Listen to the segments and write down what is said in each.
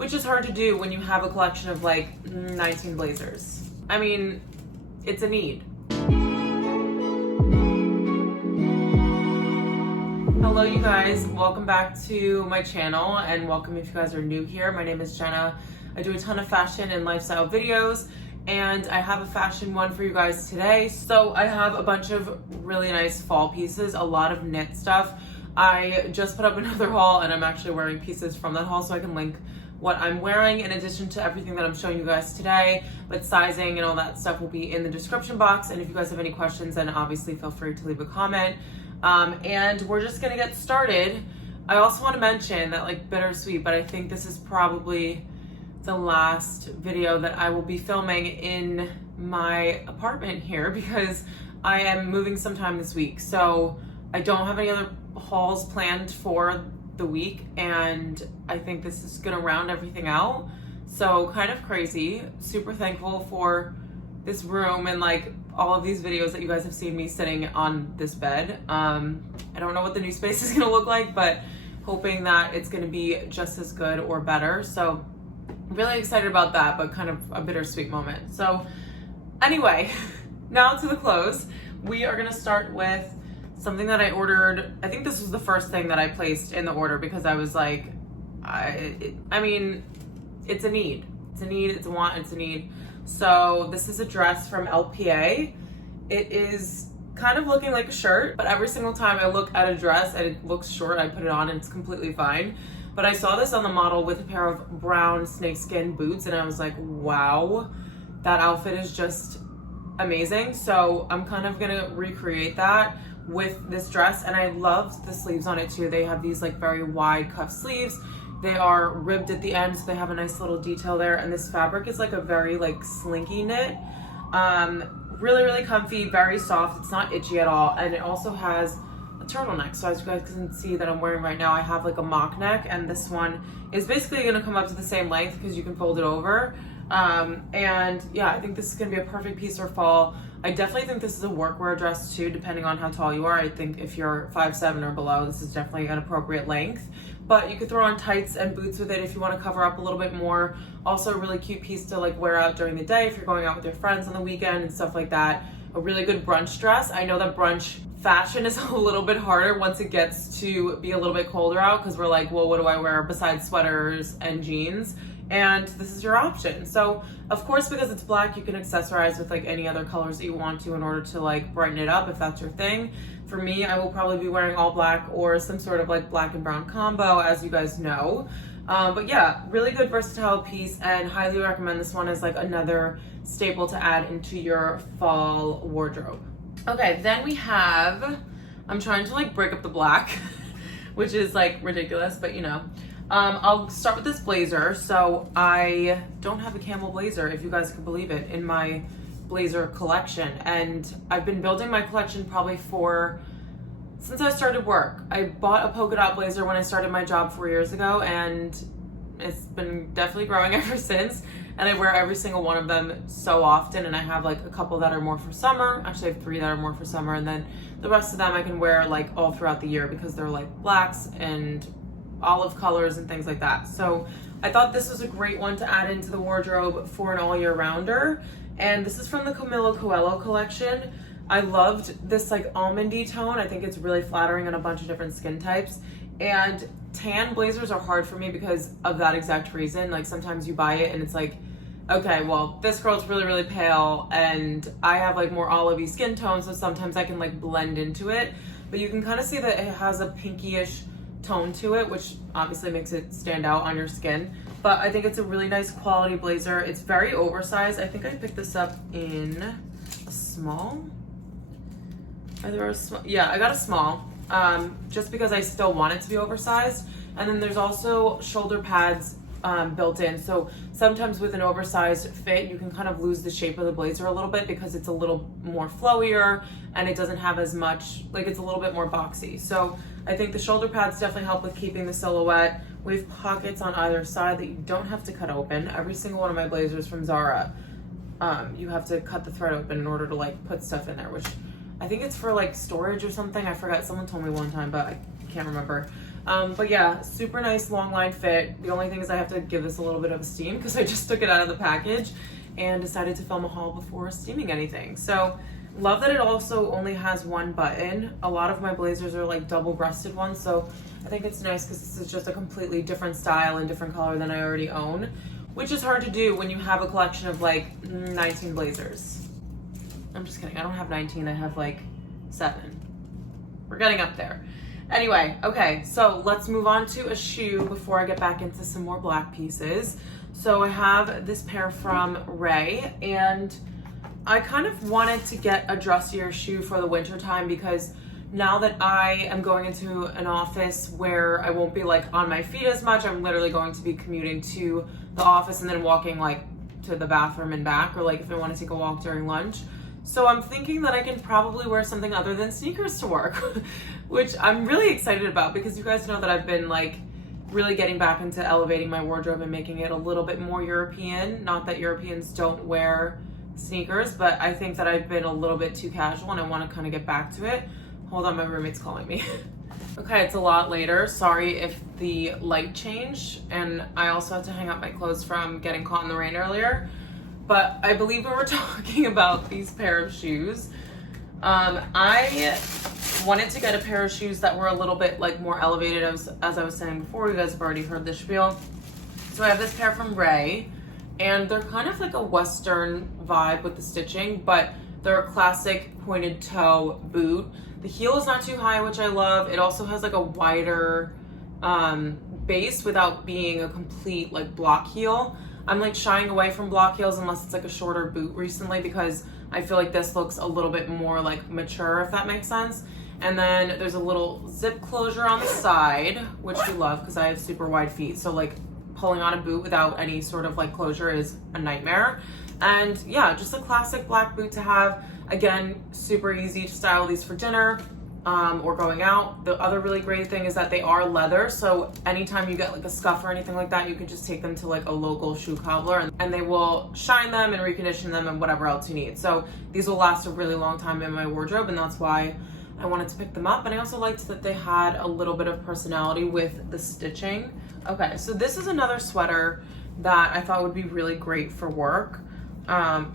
which is hard to do when you have a collection of like 19 blazers. I mean, it's a need. Hello you guys, welcome back to my channel and welcome if you guys are new here. My name is Jenna. I do a ton of fashion and lifestyle videos and I have a fashion one for you guys today. So I have a bunch of really nice fall pieces, a lot of knit stuff. I just put up another haul and I'm actually wearing pieces from that haul so I can link what I'm wearing in addition to everything that I'm showing you guys today, but sizing and all that stuff will be in the description box. And if you guys have any questions, then obviously feel free to leave a comment. And we're just gonna get started. I also want to mention that, like, bittersweet, but I think this is probably the last video that I will be filming in my apartment here because I am moving sometime this week. So I don't have any other hauls planned for the week and I think this is gonna round everything out. So kind of crazy, super thankful for this room and like all of these videos that you guys have seen me sitting on this bed. I don't know what the new space is gonna look like, but hoping that it's gonna be just as good or better. So really excited about that, but kind of a bittersweet moment. So anyway, now to the clothes. We are gonna start with something that I ordered. I think this was the first thing that I placed in the order because I was like, I mean, it's a need. It's a need, it's a want, it's a need. So this is a dress from LPA. It is kind of looking like a shirt, but every single time I look at a dress and it looks short, I put it on and it's completely fine. But I saw this on the model with a pair of brown snakeskin boots and I was like, wow, that outfit is just amazing. So I'm kind of gonna recreate that with this dress, and I loved the sleeves on it too. They have these like very wide cuff sleeves. They are ribbed at the end, so they have a nice little detail there, and this fabric is like a very like slinky knit. Really comfy, very soft. It's not itchy at all, and it also has a turtleneck. So as you guys can see that I'm wearing right now, I have like a mock neck, and this one is basically gonna come up to the same length because you can fold it over. And yeah, I think this is gonna be a perfect piece for fall. I definitely think this is a workwear dress too, depending on how tall you are. I think if you're 5'7" or below, this is definitely an appropriate length. But you could throw on tights and boots with it if you want to cover up a little bit more. Also a really cute piece to like wear out during the day if you're going out with your friends on the weekend and stuff like that. A really good brunch dress. I know that brunch fashion is a little bit harder once it gets to be a little bit colder out because we're like, well, what do I wear besides sweaters and jeans? And this is your option. So of course, because it's black, you can accessorize with like any other colors that you want to in order to like brighten it up if that's your thing. For me, I will probably be wearing all black or some sort of like black and brown combo, as you guys know. But yeah, really good versatile piece and highly recommend this one as like another staple to add into your fall wardrobe. Okay, then we have, I'm trying to like break up the black, which is like ridiculous, but you know. I'll start with this blazer. So I don't have a camel blazer, if you guys can believe it, in my blazer collection. And I've been building my collection probably since I started work. I bought a polka dot blazer when I started my job 4 years ago, and it's been definitely growing ever since. And I wear every single one of them so often, and I have like a couple that are more for summer. Actually, I have 3 that are more for summer, and then the rest of them I can wear like all throughout the year because they're like blacks and olive colors and things like that. So I thought this was a great one to add into the wardrobe for an all year rounder. And this is from the Camilo Coelho collection. I loved this like almondy tone. I think it's really flattering on a bunch of different skin types. And tan blazers are hard for me because of that exact reason. Like sometimes you buy it and it's like, okay, well, this girl's really pale and I have like more olivey skin tone, so sometimes I can like blend into it. But you can kind of see that it has a pinkyish tone to it, which obviously makes it stand out on your skin. But I think it's a really nice quality blazer. It's very oversized. I think I picked this up in a small. Yeah, I got a small, just because I still want it to be oversized. And then there's also shoulder pads built in. So sometimes with an oversized fit, you can kind of lose the shape of the blazer a little bit because it's a little more flowier and it doesn't have as much, like it's a little bit more boxy. So I think the shoulder pads definitely help with keeping the silhouette. We have pockets on either side that you don't have to cut open. Every single one of my blazers from Zara, you have to cut the thread open in order to like put stuff in there, which I think it's for like storage or something. I forgot, someone told me one time, but I can't remember. But yeah, super nice long line fit. The only thing is I have to give this a little bit of a steam because I just took it out of the package and decided to film a haul before steaming anything. So love that it also only has one button. A lot of my blazers are like double-breasted ones, so I think it's nice because this is just a completely different style and different color than I already own, which is hard to do when you have a collection of like 19 blazers. I'm just kidding, I don't have 19, I have like 7. We're getting up there. Anyway, okay, so let's move on to a shoe before I get back into some more black pieces. So I have this pair from Ray, and I kind of wanted to get a dressier shoe for the winter time because now that I am going into an office where I won't be like on my feet as much, I'm literally going to be commuting to the office and then walking like to the bathroom and back, or like if I want to take a walk during lunch. So I'm thinking that I can probably wear something other than sneakers to work, which I'm really excited about because you guys know that I've been like really getting back into elevating my wardrobe and making it a little bit more European. Not that Europeans don't wear sneakers, but I think that I've been a little bit too casual and I want to kind of get back to it. Hold on, my roommate's calling me. Okay, it's a lot later. Sorry if the light changed, and I also had to hang up my clothes from getting caught in the rain earlier. But I believe we were talking about these pair of shoes. I wanted to get a pair of shoes that were a little bit like more elevated, as I was saying before. You guys have already heard this spiel. So I have this pair from Ray, and they're kind of like a Western vibe with the stitching, but they're a classic pointed toe boot. The heel is not too high, which I love. It also has like a wider base without being a complete like block heel. I'm like shying away from block heels unless it's like a shorter boot recently because I feel like this looks a little bit more like mature, if that makes sense. And then there's a little zip closure on the side, which we love because I have super wide feet. So like pulling on a boot without any sort of like closure is a nightmare. And yeah, just a classic black boot to have. Again, super easy to style these for dinner or going out. The other really great thing is that they are leather, so anytime you get like a scuff or anything like that, you can just take them to like a local shoe cobbler and they will shine them and recondition them and whatever else you need. So these will last a really long time in my wardrobe, and that's why I wanted to pick them up. And I also liked that they had a little bit of personality with the stitching. Okay, so this is another sweater that I thought would be really great for work.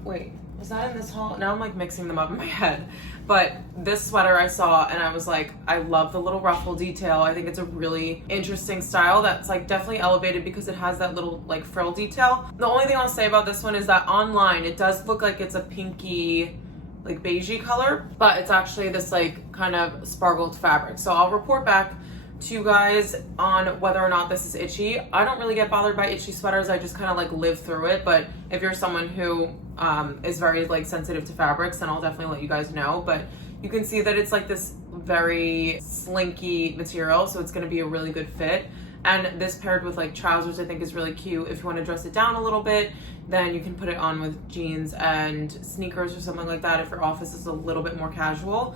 Wait, was that in this haul? Now I'm like mixing them up in my head. But this sweater I saw and I was like, I love the little ruffle detail. I think it's a really interesting style that's like definitely elevated because it has that little like frill detail. The only thing I'll say about this one is that online it does look like it's a pinky, like beigey color, but it's actually this like kind of sparkled fabric. So I'll report back to you guys on whether or not this is itchy. I don't really get bothered by itchy sweaters. I just kind of like live through it. But if you're someone who is very like sensitive to fabrics, then I'll definitely let you guys know. But you can see that it's like this very slinky material, so it's going to be a really good fit. And this paired with like trousers I think is really cute. If you want to dress it down a little bit, then you can put it on with jeans and sneakers or something like that if your office is a little bit more casual.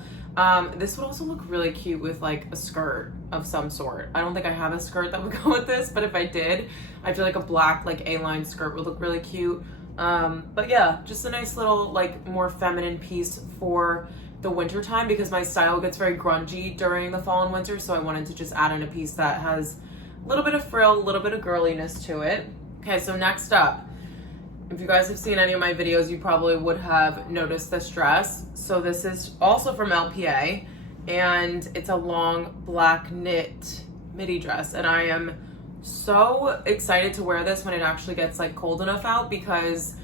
This would also look really cute with like a skirt of some sort. I don't think I have a skirt that would go with this, but if I did, I feel like a black like A-line skirt would look really cute. But yeah, just a nice little like more feminine piece for the winter time because my style gets very grungy during the fall and winter, so I wanted to just add in a piece that has a little bit of frill, a little bit of girliness to it. Okay, so next up, if you guys have seen any of my videos, you probably would have noticed this dress. So this is also from LPA, and it's a long black knit midi dress. And I am so excited to wear this when it actually gets like cold enough out because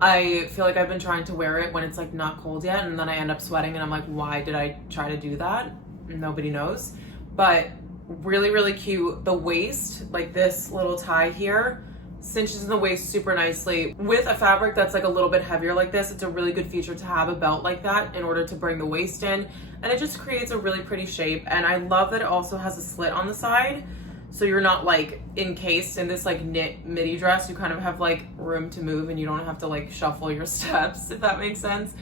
I feel like I've been trying to wear it when it's like not cold yet, and then I end up sweating and I'm like, why did I try to do that? Nobody knows. But really, really cute. The waist, like this little tie here, cinches in the waist super nicely. With a fabric that's like a little bit heavier like this, it's a really good feature to have a belt like that in order to bring the waist in, and it just creates a really pretty shape. And I love that it also has a slit on the side, so you're not like encased in this like knit midi dress. You kind of have like room to move and you don't have to like shuffle your steps, if that makes sense.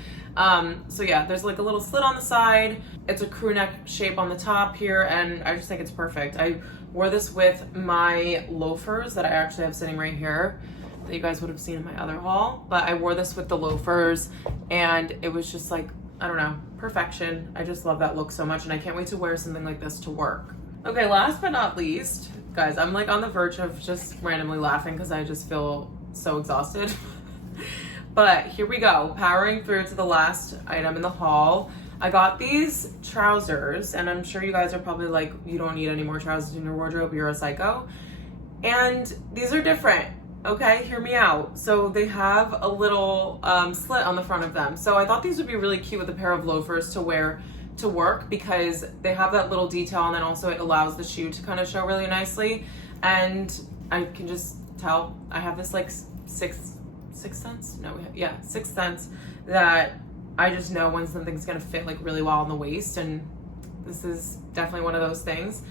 So yeah, there's like a little slit on the side. It's a crew neck shape on the top here, and I just think it's perfect. I wore this with my loafers that I actually have sitting right here that you guys would have seen in my other haul, but I wore this with the loafers and it was just like, I don't know, perfection. I just love that look so much, and I can't wait to wear something like this to work. Okay, last but not least, guys, I'm like on the verge of just randomly laughing because I just feel so exhausted. But here we go, powering through to the last item in the haul. I got these trousers, and I'm sure you guys are probably like, you don't need any more trousers in your wardrobe, you're a psycho. And these are different, okay? Hear me out. So they have a little slit on the front of them. So I thought these would be really cute with a pair of loafers to wear to work because they have that little detail, and then also it allows the shoe to kind of show really nicely. And I can just tell I have this like sixth sense that I just know when something's gonna fit like really well on the waist, and this is definitely one of those things.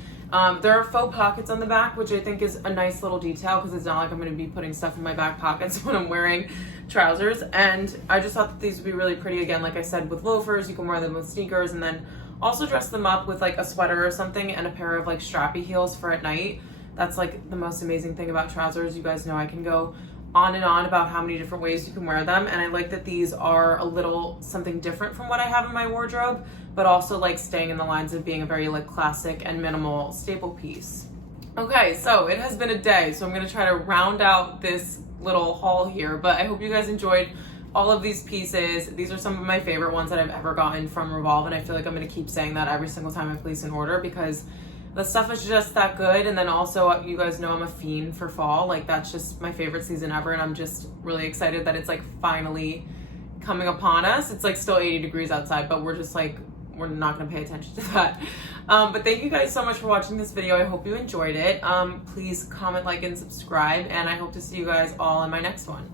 There are faux pockets on the back, which I think is a nice little detail because it's not like I'm going to be putting stuff in my back pockets when I'm wearing trousers. And I just thought that these would be really pretty. Again, like I said, with loafers, you can wear them with sneakers, and then also dress them up with like a sweater or something and a pair of like strappy heels for at night. That's like the most amazing thing about trousers. You guys know I can go on and on about how many different ways you can wear them, and I like that these are a little something different from what I have in my wardrobe, but also like staying in the lines of being a very like classic and minimal staple piece. Okay, so it has been a day, so I'm gonna try to round out this little haul here, but I hope you guys enjoyed all of these pieces. These are some of my favorite ones that I've ever gotten from Revolve, and I feel like I'm gonna keep saying that every single time I place an order because the stuff is just that good. And then also, you guys know I'm a fiend for fall. Like, that's just my favorite season ever, and I'm just really excited that it's like finally coming upon us. It's like still 80 degrees outside, but we're just like, we're not gonna pay attention to that. But thank you guys so much for watching this video. I hope you enjoyed it. Please comment, like, and subscribe, and I hope to see you guys all in my next one.